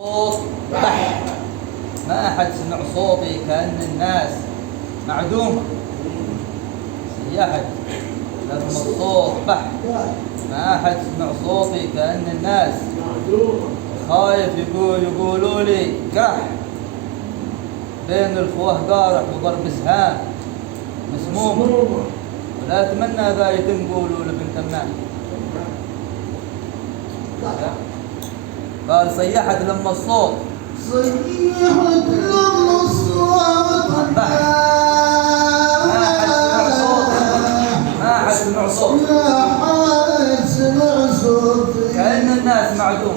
صوت بح. ما أحد سمع صوتي كأن الناس معدومة. سياحة لما الصوت بح. ما أحد سمع صوتي كأن الناس خايف يقولوا لي قرح. بين الفواه قارح وضرب سهام مسمومة، ولا أتمنى ذا يتم قولوا لبنت الناس. قال صيحت لما الصوت بح. ما أحد سمع صوت كأن الناس معدوم.